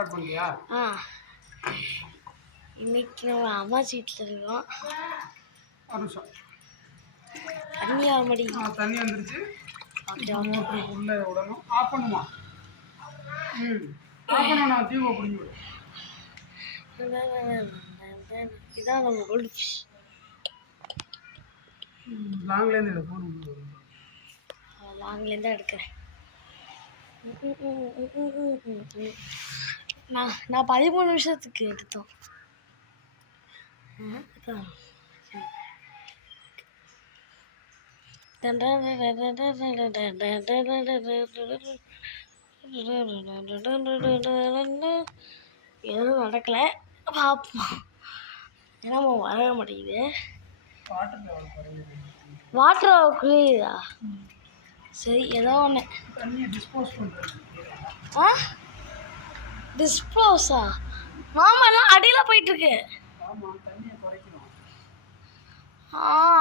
Start பண்ணியா? இன்னைக்கு நம்ம அம்மா வீட்டில் இருக்கோம். ஒரு நிமிஷம். தண்ணி வர மாட்டேங்குது. தண்ணி வந்துருச்சு. மோட்டர் உள்ள விடணும். ஆஃப் பண்ணுமா? ஆஃப் பண்ண நான் டியூபை பிடிங்கி விடு. இதான் நம்ம கோல்டு ஃபிஷ். லாங்லேருந்து எடு ஃபோன். லாங்லேருந்து எடுக்கிறேன். நான் 13 நிமிஷத்துக்கு எடுத்தோம். எதுவும் நடக்கலை. பார்ப்போம். ஏன்னா வர மாட்டேங்குது. வாட்டர் குளியுதா? சரி, ஏதோ ஒன்று. தண்ணியை டிஸ்போஸ் பண்ணுறேன். டிஸ்போஸா? மாமா எல்லாம் அடியில் போயிட்டுருக்கு. ஆமாம், தண்ணியை குறைக்கணும்.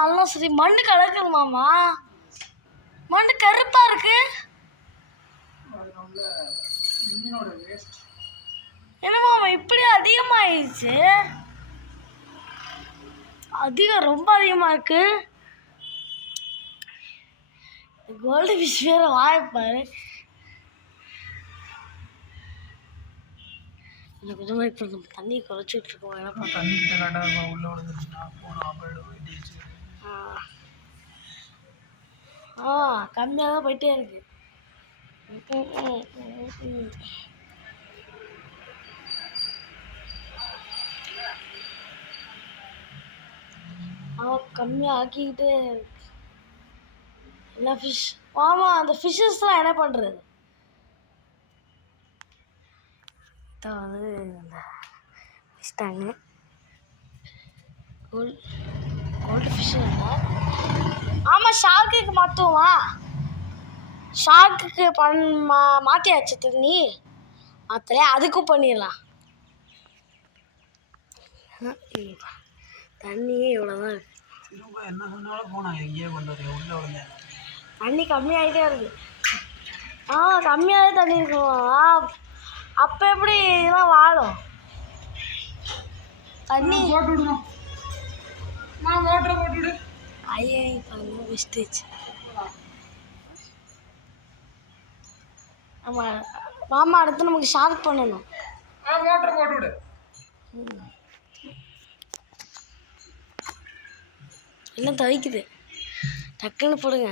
எல்லாம் சரி. மண்ணு கலக்குது மாமா. மண்ணு கருப்பாக இருக்கு. என்ன மாமா இப்படி அதிகமாகிடுச்சு? ரொம்ப அதிகமாக இருக்கு. கோல்டு ஃபிஷ் வேற வாய்ப்பாரு. இல்லை கொஞ்சமாக இப்போ நம்ம தண்ணி குறைச்சிட்டு இருக்கோம். ஏன்னா தண்ணி கிட்ட காட்டாத உள்ள விழுந்துருச்சுன்னா போன ஆப்போடு போயிடுச்சு. கம்மியாக தான் போயிட்டே இருக்கு. கம்மியாக ஆக்கிக்கிட்டே இருக்கு. என்ன ஃபிஷ் மாமா? அந்த ஃபிஷ்ஷஸ்லாம் என்ன பண்ணுறது? இதான் வந்து இந்த ஃபிஷ் டேங்கு. கோல்டு ஃபிஷ்ஷு இல்லை. ஆமாம், ஷார்க்குக்கு மாற்றுவோமா? ஷார்க்குக்கு மாற்றியாச்சு. தண்ணி மாற்றலையே, அதுக்கும் பண்ணிடலாம். தண்ணியே இவ்வளோதான் இருக்கு. என்ன சொன்னாலும் போனாங்க எங்கேயே பண்ணுறது உள்ள உள்ள தண்ணி கம்மியாகிட்டே இருக்கு. கம்மியாகவே தண்ணி இருக்குமா? அப்போ எப்படி இதெல்லாம் வாழும்? தண்ணி போட்டு விடணும். நான் மோட்டரை போட்டு விடு. ஐயே பண்ண மிஸ்டேக். ஆமாம் மாமா, அடுத்து நமக்கு ஷார்க் பண்ணணும். மோட்டரை போட்டு விடு. என்ன தவிக்குது? டக்குன்னு போடுங்க.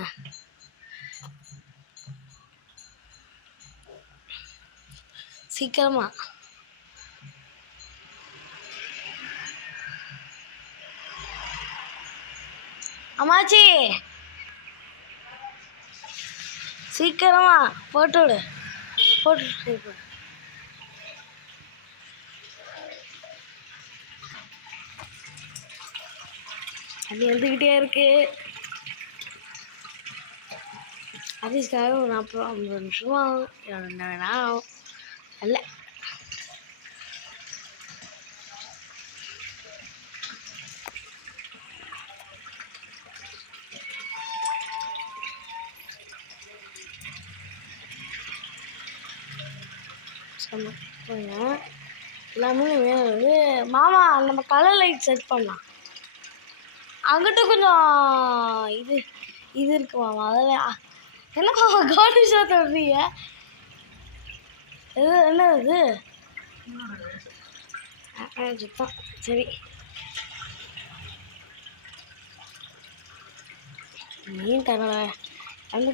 சீக்கிரமா. அம்மாச்சி சீக்கிரமா போட்டு விடு. போட்டு தண்ணி வந்துக்கிட்டே இருக்கு. ஆஃபீஸ்க்காக ஒரு 40-50 நிமிஷம் ஆகும். என்ன வேணா ஆகும். இல்லை எல்லாமே வேணும். மாமா, நம்ம கலர் லைட் செட் பண்ணலாம். அங்கிட்ட கொஞ்சம் இது இருக்கு மாமா. அதில் என்ன மாமா கவனிச்சா தருவீங்க? என்ன இது? சுத்தம். சரி, மீன் தர வந்து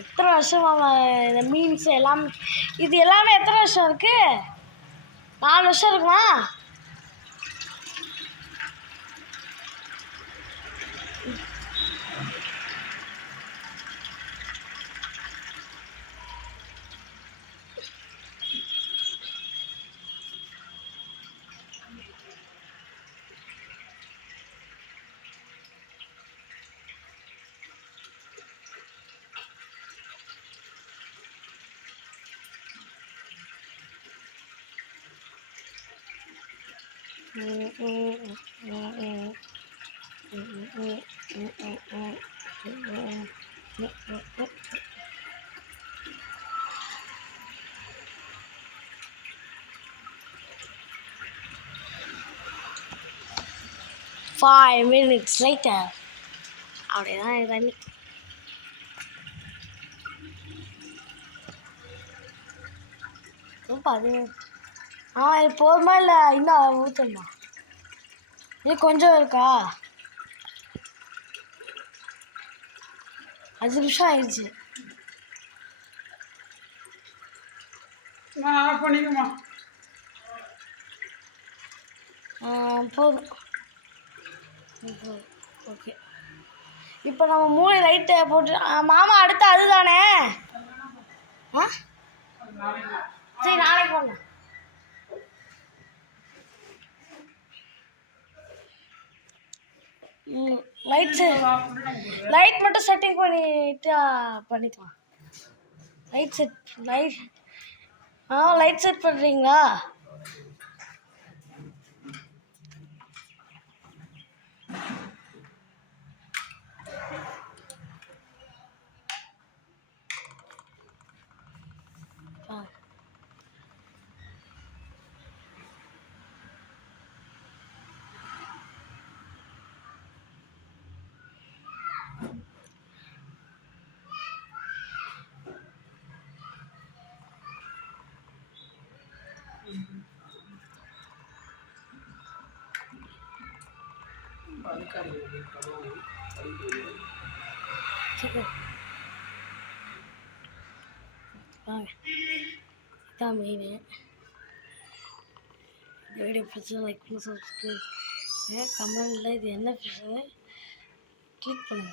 எத்தனை வருஷம் மாமா இந்த மீன்ஸ் எல்லாம்? இது எல்லாமே எத்தனை வருஷம் இருக்கு? 4 வருஷம் இருக்குமா? 5 minutes later அப்படிதான் தண்ணி. அது இது போதுமா இல்லை இன்னும் ஊற்றணுமா? இது கொஞ்சம் இருக்கா? 5 நிமிஷம் ஆயிடுச்சு. ஆஃப் பண்ணிக்குமா? போதும். ஓகே, இப்போ நம்ம 3 லைட்டை போட்டு மாமா அடுத்து அதுதானே? ஆ சரி, நாளைக்கு போடலாம். லைட் மட்டும் செட்டிங் பண்ணிட்டு பண்ணிக்கலாம். லைட் செட் பண்ணுறீங்களா? இதான் மெயின். வீடியோ பிடிச்சா லைக் பண்ணி சப்ஸ்கிரைப் கமெண்டில் இது என்ன கிளிக் பண்ணுங்கள்.